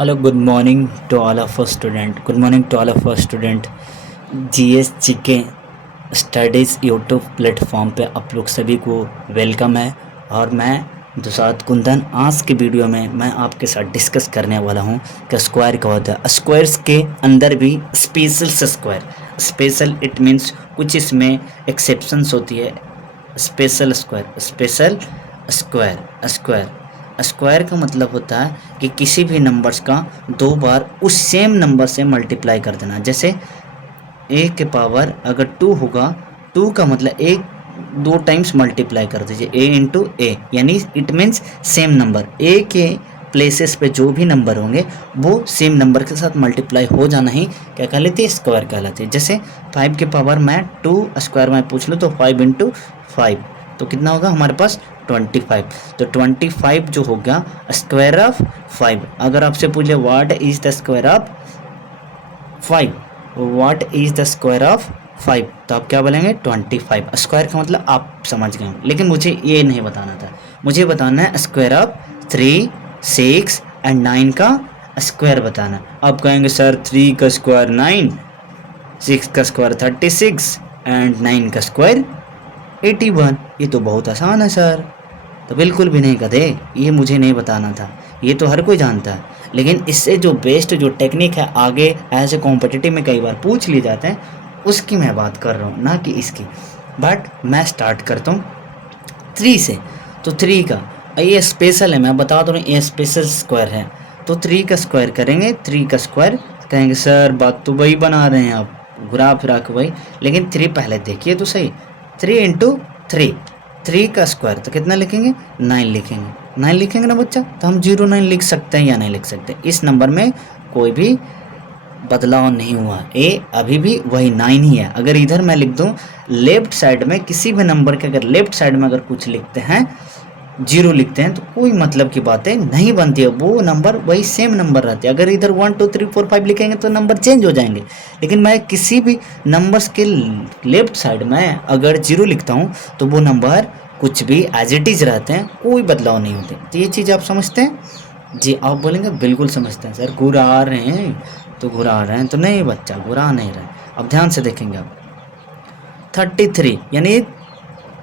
Hello, good morning to all of us student. Good morning to all of us student. GS GK studies YouTube platform पे आप लोग सभी को welcome है। और मैं दुसाद कुंदन आज की वीडियो में मैं आपके साथ डिस्कस करने वाला हूँ कि स्क्वायर क्या होता है। स्क्वायर्स के अंदर भी special square, special it means कुछ इसमें एक्सेप्शंस होती है। Special square, special square, square का मतलब होता है कि किसी भी नंबर्स का दो बार उस सेम नंबर से मल्टीप्लाई कर देना। जैसे ए के पावर अगर 2 होगा, 2 का मतलब एक दो टाइम्स मल्टीप्लाई कर दीजिए, ए इंटू ए, यानी इट मीन्स सेम नंबर। ए के प्लेसेस पे जो भी नंबर होंगे वो सेम नंबर के साथ मल्टीप्लाई हो जाना ही क्या कहलाती है, स्क्वायर कहलाती है। जैसे 5 के पावर मैं 2 स्क्वायर में पूछ लूँ तो 5 इंटू 5 तो कितना होगा हमारे पास 25। तो 25 जो हो गया स्क्वायर ऑफ 5। अगर आपसे पूछे what is the square of 5, what is the square of 5, तो आप क्या बोलेंगे 25। स्क्वायर का मतलब आप समझ गए, लेकिन मुझे ये नहीं बताना था, मुझे बताना है स्क्वायर ऑफ 3, 6 एंड 9 का स्क्वायर बताना। आप कहेंगे सर 3 का स्क्वायर 9, 6 का स्क्वायर 36 एंड 9 का स्क्वायर 81। ये तो बहुत आसान है सर। तो बिल्कुल भी नहीं कदे, ये मुझे नहीं बताना था, ये तो हर कोई जानता है। लेकिन इससे जो बेस्ट जो टेक्निक है आगे एज ए कॉम्पिटिटिव में कई बार पूछ लिए जाते हैं, उसकी मैं बात कर रहा हूँ, ना कि इसकी। बट मैं स्टार्ट करता हूँ 3 से। तो 3 का ये स्पेशल है, मैं बता दूँ ये स्पेशल स्क्वायर है। तो 3 का स्क्वायर करेंगे, 3 का स्क्वायर कहेंगे सर बात तो वही बना रहे हैं आप, घुरा फिरा के वही। लेकिन 3 पहले देखिए तो सही, 3 इंटू 3, 3 का स्क्वायर तो कितना लिखेंगे 9 लिखेंगे, 9 लिखेंगे ना बच्चा। तो हम 09 लिख सकते हैं या नहीं लिख सकते, इस नंबर में कोई भी बदलाव नहीं हुआ, ए अभी भी वही 9 ही है। अगर इधर मैं लिख दूं लेफ्ट साइड में किसी भी नंबर के, अगर लेफ्ट साइड में अगर कुछ लिखते हैं 0 लिखते हैं तो कोई मतलब की बातें नहीं बनती है, वो नंबर वही सेम नंबर रहते हैं। अगर इधर 1 2 3 4 5 लिखेंगे तो नंबर चेंज हो जाएंगे। लेकिन मैं किसी भी नंबर्स के लेफ्ट साइड में अगर 0 लिखता हूँ तो वो नंबर कुछ भी एज इट इज रहते हैं, कोई बदलाव नहीं होते। तो ये चीज़ आप समझते हैं जी? आप बोलेंगे बिल्कुल समझते हैं सर, घुरा रहे हैं तो घुरा रहे हैं, तो नहीं बच्चा घुरा नहीं रहे। अब ध्यान से देखेंगे आप 33 यानी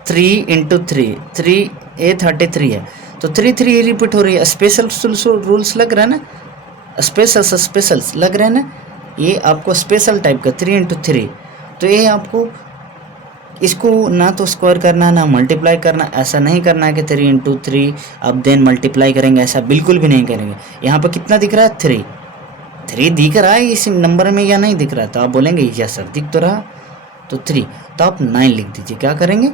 3 इंटू 3, 3 ए 33 है तो 3 रिपीट हो रही है। स्पेशल रूल्स लग रहा है ना, स्पेशल्स लग रहे हैं ना, ये आपको स्पेशल टाइप का 3 इंटू 3। तो ये आपको इसको ना तो स्क्वायर करना ना मल्टीप्लाई करना, ऐसा नहीं करना है कि 3 इंटू 3 अब देन मल्टीप्लाई करेंगे, ऐसा बिल्कुल भी नहीं करेंगे। यहाँ पर कितना दिख रहा है 3 दिख रहा है इस नंबर में या नहीं दिख रहा है, तो आप बोलेंगे यस सर दिख तो रहा। तो 3 तो आप 9 लिख दीजिए, क्या करेंगे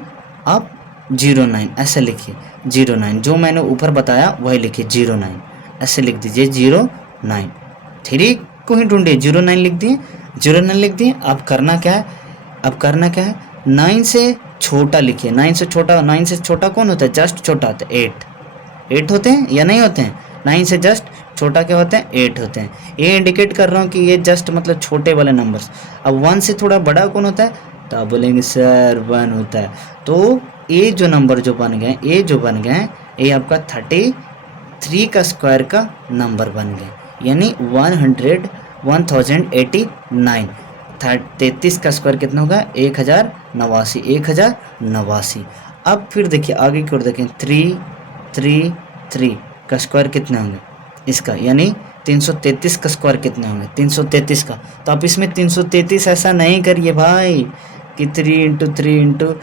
आप 09 ऐसे लिखिए, 09 जो मैंने ऊपर बताया वही लिखिए 09 ऐसे लिख दीजिए 09। 3 को ही ढूंढिए, 09 लिख दिए, 09 लिख दिए। अब करना क्या है, अब करना क्या है 9 से छोटा लिखिए, 9 से छोटा, 9 से छोटा कौन होता है, जस्ट छोटा होता है 8 होते हैं या नहीं होते हैं। 9 से जस्ट छोटा क्या होते हैं 8 होते हैं। ये इंडिकेट कर रहा हूँ कि ये जस्ट मतलब छोटे वाले नंबर्स। अब 1 से थोड़ा बड़ा कौन होता है, तो आप बोलेंगे सर 1 होता है। तो ये जो नंबर जो बन गए, ये जो बन गए, ये आपका 33 का स्क्वायर का नंबर बन गए, यानी 1089। 33 का स्क्वायर कितना होगा 1089, 1089। अब फिर देखिए आगे की ओर देखें, 3 का स्क्वायर कितने होंगे इसका, यानी 333 का स्क्वायर कितने होंगे 333 का। तो आप इसमें 333 ऐसा नहीं करिए भाई कि 3 इंटू 3 इंटू,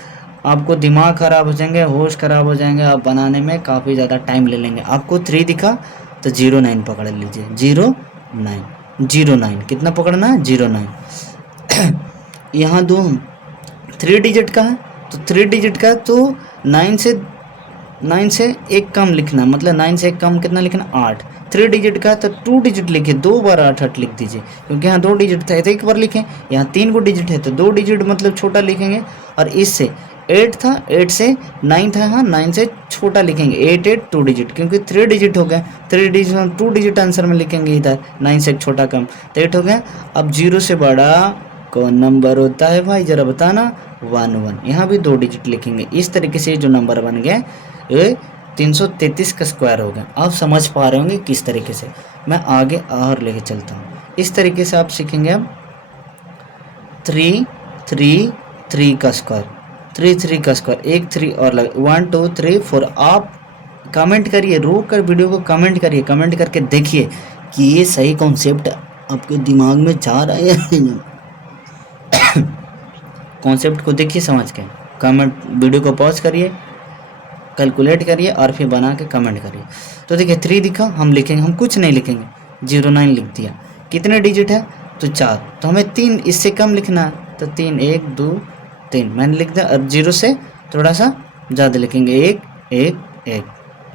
आपको दिमाग ख़राब हो जाएंगे, होश ख़राब हो जाएंगे, आप बनाने में काफ़ी ज़्यादा टाइम ले लेंगे। आपको 3 दिखा तो 09 पकड़ लीजिए, 09 कितना पकड़ना है 09। यहाँ दो 3 डिजिट का है तो 3 डिजिट का तो 9 से एक कम लिखना, मतलब 9 से एक कम कितना लिखना 8। 3 डिजिट का तो 2 डिजिट लिखे, 2 बार 8 लिख दीजिए, क्योंकि यहाँ 2 डिजिट था तो एक बार लिखें। यहाँ 3 को डिजिट है तो 2 डिजिट मतलब छोटा लिखेंगे। और इससे 8 था, 8 से 9 था, यहाँ 9 से छोटा लिखेंगे, 8 2 डिजिट, क्योंकि 3 डिजिट हो गया, 3 डिजिट 2 डिजिट आंसर में लिखेंगे इधर, 9 से एक छोटा कम तो 8 हो गया। अब 0 से बड़ा कौन नंबर होता है भाई, जरा बताना 1 1। यहाँ भी 2 डिजिट लिखेंगे। इस तरीके से जो नंबर बन गए ये 333 का स्क्वायर हो गया। आप समझ पा रहे होंगे किस तरीके से। मैं आगे और लेके चलता हूँ। इस तरीके से आप सीखेंगे अब 333 का स्क्वायर, 3 का स्क्वायर, एक 3 और लगे, 1 2 3 4। आप कमेंट करिए, रोक कर वीडियो को कमेंट करिए, कमेंट करके देखिए कि ये सही कॉन्सेप्ट आपके दिमाग में जा रहा है या नहीं। कॉन्सेप्ट को देखिए समझ के, कमेंट, वीडियो को पॉज करिए, कैलकुलेट करिए और फिर बना के कमेंट करिए। तो देखिए 3 दिखा, हम लिखेंगे, हम कुछ नहीं लिखेंगे, 09 लिख दिया। कितने डिजिट है तो 4, तो हमें 3 इससे कम लिखना है, तो 3 1 2 3 मैंने लिख दिया। अब 0 से थोड़ा सा ज़्यादा लिखेंगे, 1 1 1।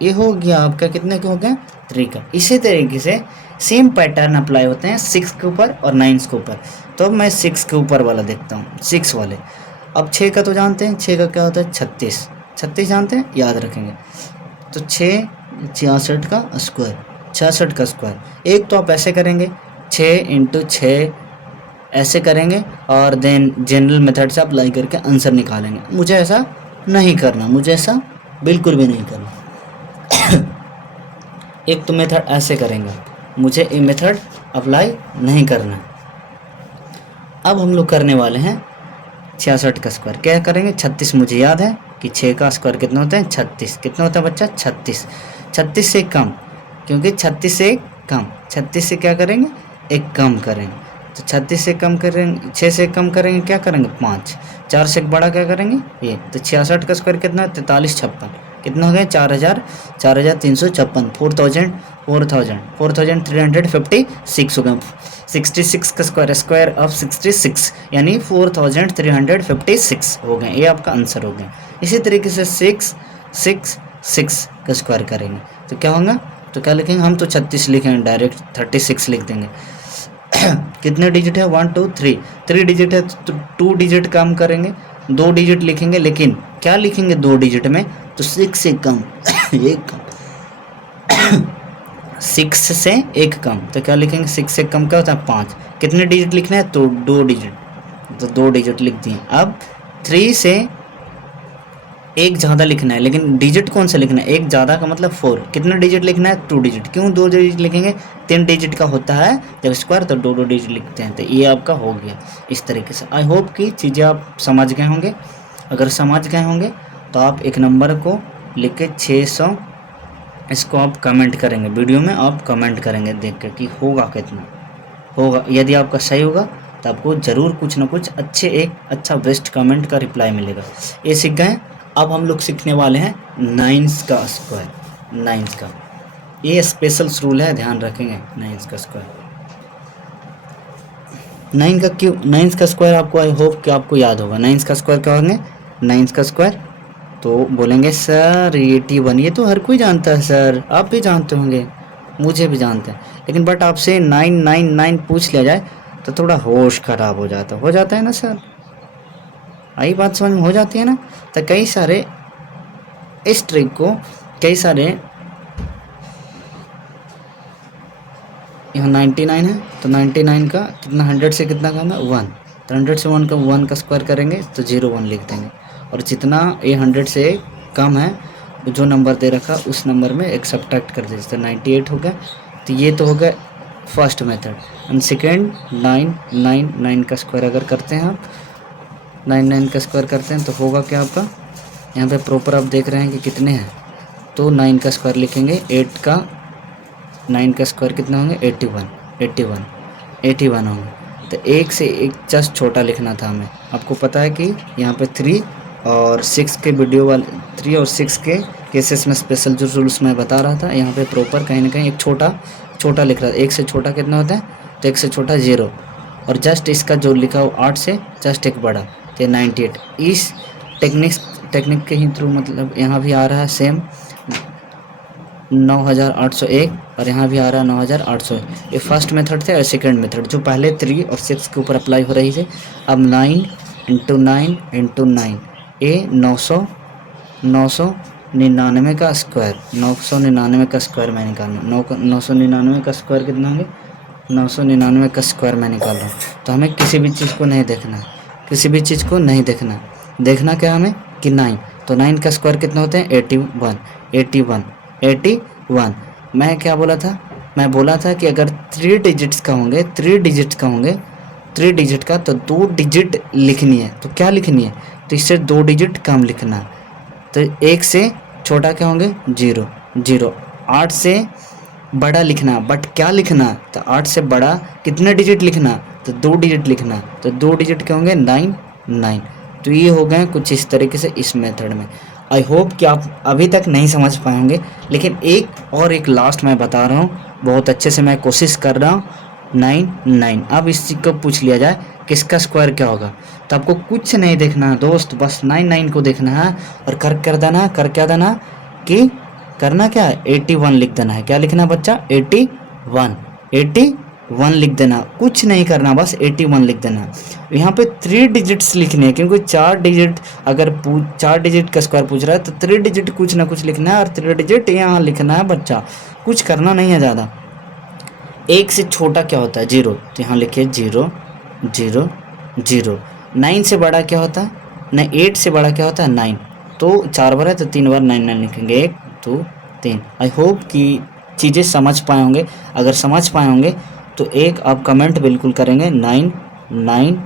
ये हो गया आपका कितने का हो गया 3 का। इसी तरीके से सेम पैटर्न अप्लाई होते हैं 6 के ऊपर और 9 के ऊपर। तो अब मैं 6 के ऊपर वाला देखता हूँ, 6 वाले। अब 6 का तो जानते हैं, 6 का क्या होता है 36, 36 जानते हैं, याद रखेंगे। तो 6 66 का स्क्वायर, 66 का स्क्वायर। एक तो आप ऐसे करेंगे 6 इंटू 6 ऐसे करेंगे और देन जनरल मेथड से अप्लाई करके आंसर निकालेंगे। मुझे ऐसा नहीं करना, मुझे ऐसा बिल्कुल भी नहीं करना। एक तो मेथड ऐसे करेंगे, मुझे ये मेथड अप्लाई नहीं करना। अब हम लोग करने वाले हैं 66 का स्क्वायर। क्या करेंगे 36, मुझे याद है कि 6 का स्क्वायर कितना होता है 36। कितना होता है बच्चा 36, 36 से कम, क्योंकि 36 से कम, 36 से क्या करेंगे एक कम करेंगे। तो 36 से कम करेंगे, 6 से कम करेंगे क्या करेंगे 5, 4 से बड़ा क्या करेंगे ये। तो 66 का स्क्वायर कितना है 43 56, कितना हो गया 4000, 4356, 4356 हो गया। 66 का स्क्वायर, स्क्वायर ऑफ 66 यानी 4356 हो गए। ये आपका आंसर हो गया। इसी तरीके से 666 का स्क्वायर करेंगे तो क्या होगा, तो क्या लिखेंगे हम, तो 36 लिखेंगे, डायरेक्ट 36 लिख देंगे। कितने डिजिट है 1 2 3, 3 डिजिट है तो 2 डिजिट कम करेंगे, 2 डिजिट लिखेंगे, लेकिन क्या लिखेंगे 2 डिजिट में, तो 6 से कम, एक कम, 6 से एक कम, तो क्या लिखेंगे 6 से कम क्या होता है 5। कितने डिजिट लिखना है, तो 2 डिजिट, तो 2 डिजिट लिख दिए। अब 3 से एक ज़्यादा लिखना है, लेकिन डिजिट कौन सा लिखना है, एक ज़्यादा का मतलब 4। कितना डिजिट लिखना है 2 डिजिट। क्यों 2 डिजिट लिखेंगे, 3 डिजिट का होता है जब स्क्वायर, तो 2 डिजिट लिखते हैं। तो ये आपका हो गया इस तरीके से। आई होप कि चीज़ें आप समझ गए होंगे। अगर समझ गए होंगे तो आप एक नंबर को लिख के 600, इसको आप कमेंट करेंगे, वीडियो में आप कमेंट करेंगे देख के कि होगा कितना होगा। यदि आपका सही होगा तो आपको ज़रूर कुछ ना कुछ अच्छे, एक अच्छा बेस्ट कमेंट का रिप्लाई मिलेगा। ये सीख गए। अब हम लोग सीखने वाले हैं 9 का स्क्वायर, 9 का। ये स्पेशल रूल है, ध्यान रखेंगे। 9 का स्क्वायर, 9 का क्यों 9 का स्क्वायर आपको, आई होप कि आपको याद होगा। 9 का स्क्वायर क्या होंगे, 9 का स्क्वायर तो बोलेंगे सर 81। ये तो हर कोई जानता है सर, आप भी जानते होंगे, मुझे भी जानते हैं, लेकिन बट आपसे 999 पूछ लिया जाए तो थोड़ा होश खराब हो जाता है ना सर। आई बात समझ में हो जाती है ना। तो कई सारे इस ट्रिक को, कई सारे, यहाँ 99 है तो 99 का कितना 100 से कितना कम है 1, तो 100 से 1 का स्क्वायर करेंगे तो 01 लिख देंगे। और जितना ये 100 से कम है, जो नंबर दे रखा उस नंबर में एक सब्ट्रैक्ट कर दीजिए, तो 98 हो गया। तो ये तो हो गया फर्स्ट मेथड। एंड सेकेंड 999 का स्क्वायर अगर करते हैं आप, 99 का स्क्वायर करते हैं तो होगा क्या आपका, यहाँ पे प्रॉपर आप देख रहे हैं कि कितने हैं, तो 9 का स्क्वायर लिखेंगे, 8 का 9 का स्क्वायर कितना होंगे 81 होंगे। तो एक से एक जस्ट छोटा लिखना था हमें। आपको पता है कि यहाँ पे 3 और 6 के वीडियो वाले, 3 और 6 के केसेस में स्पेशल जो रूल्स मैं बता रहा था, यहाँ पे प्रॉपर कहीं ना कहीं एक छोटा लिख रहा था। एक से छोटा कितना होता है, तो एक से छोटा 0, और जस्ट इसका जो लिखा हो 8 से जस्ट एक बड़ा, तो 98। इस टेक्निक के ही थ्रू मतलब यहाँ भी आ रहा है सेम 9801 और यहाँ भी आ रहा है 9801। ये फर्स्ट मेथड थे और सेकंड मेथड जो पहले 3 और 6 के ऊपर अप्लाई हो रही थी। अब 9 इंटू 9 इंटू 9, ये 999 का स्क्वायर, 999 का स्क्वायर मैं निकाल रहा हूँ। 999 का स्क्वायर कितना होंगे, 999 का स्क्वायर मैं निकाल रहा हूँ। तो हमें किसी भी चीज़ को नहीं देखना, देखना क्या हमें कि 9, तो 9 का स्क्वायर कितना होता है 81। 81 81। मैं क्या बोला था, मैं बोला था कि अगर 3 डिजिट्स का होंगे, 3 डिजिट्स का होंगे, 3 डिजिट का, तो 2 डिजिट लिखनी है। तो क्या लिखनी है, तो इससे 2 डिजिट कम लिखना है। तो 1 से छोटा क्या होंगे, 0 0। 8 से बड़ा लिखना, बट क्या लिखना, तो 8 से बड़ा कितने डिजिट लिखना, तो 2 डिजिट लिखना। तो 2 डिजिट क्या होंगे, 9 9। तो ये हो गए कुछ इस तरीके से इस मेथड में। आई होप कि आप अभी तक नहीं समझ पाए होंगे, लेकिन एक लास्ट मैं बता रहा हूँ, बहुत अच्छे से मैं कोशिश कर रहा हूँ। 9 9। अब इस चीज़ को पूछ लिया जाए किसका स्क्वायर क्या होगा, तो आपको कुछ नहीं देखना है दोस्त, बस 9 9 को देखना है और कर देना, कर क्या देना कि करना क्या है, 81 लिख देना है। क्या लिखना है बच्चा, 81 81 लिख देना, कुछ नहीं करना, बस 81 लिख देना। यहाँ पे 3 डिजिट्स लिखने हैं, क्योंकि 4 डिजिट अगर 4 डिजिट का स्क्वायर पूछ रहा है तो 3 डिजिट कुछ ना कुछ लिखना है, और 3 डिजिट यहाँ लिखना है बच्चा, कुछ करना नहीं है ज़्यादा। 1 से छोटा क्या होता है, 0, तो यहाँ लिखिए 0 0 0। 9 से बड़ा क्या होता है, नहीं 8 से बड़ा क्या होता है, 9। तो 4 बार है तो 3 बार 9 9 लिखेंगे, 1 2 3। आई होप कि चीज़ें समझ पाए होंगे। अगर समझ पाए होंगे तो एक आप कमेंट बिल्कुल करेंगे, 9 9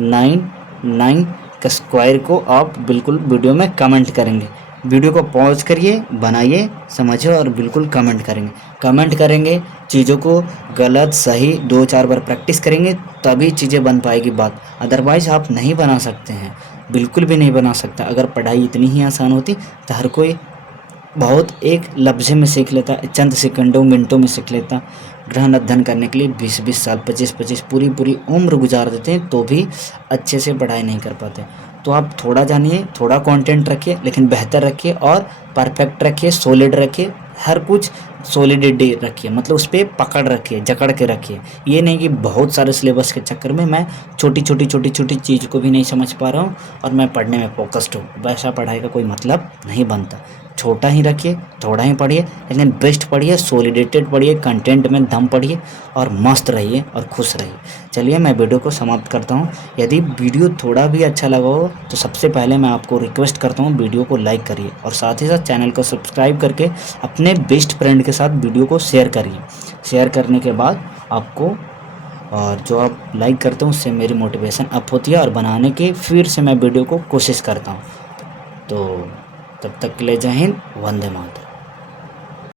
9 9 का स्क्वायर को आप बिल्कुल वीडियो में कमेंट करेंगे। वीडियो को पॉज करिए, बनाइए, समझिए और बिल्कुल कमेंट करेंगे। कमेंट करेंगे, चीज़ों को गलत सही 2-4 बार प्रैक्टिस करेंगे, तभी चीज़ें बन पाएगी बात। अदरवाइज़ आप नहीं बना सकते हैं, बिल्कुल भी नहीं बना सकता। अगर पढ़ाई इतनी ही आसान होती तो हर कोई बहुत एक लफ्ज़े में सीख लेता, चंद सेकंडों मिनटों में सीख लेता। ग्रहण अध्ययन करने के लिए 20-20 साल, 25-25 पूरी उम्र गुजार देते हैं, तो भी अच्छे से पढ़ाई नहीं कर पाते। तो आप थोड़ा जानिए, थोड़ा कंटेंट रखिए, लेकिन बेहतर रखिए और परफेक्ट रखिए, सॉलिड रखिए, हर कुछ सॉलिडिटी रखिए, मतलब उस पर पकड़ रखिए, जकड़ के रखिए। ये नहीं कि बहुत सारे सिलेबस के चक्कर में मैं छोटी छोटी चीज़ को भी नहीं समझ पा रहा हूँ और मैं पढ़ने में फोकस्ड हूँ, वैसा पढ़ाई का कोई मतलब नहीं बनता। छोटा ही रखिए, थोड़ा ही पढ़िए, लेकिन बेस्ट पढ़िए, सॉलिडेटेड पढ़िए, कंटेंट में दम पढ़िए और मस्त रहिए और खुश रहिए। चलिए मैं वीडियो को समाप्त करता हूँ। यदि वीडियो थोड़ा भी अच्छा लगा हो तो सबसे पहले मैं आपको रिक्वेस्ट करता हूँ, वीडियो को लाइक करिए और साथ ही साथ चैनल को सब्सक्राइब करके अपने बेस्ट फ्रेंड के साथ वीडियो को शेयर करिए। शेयर करने के बाद आपको, और जो आप लाइक करते हो उससे मेरी मोटिवेशन अप होती है और बनाने की फिर से मैं वीडियो को कोशिश करता हूँ। तो तब तक के लिए जय हिंद, वंदे मातरम।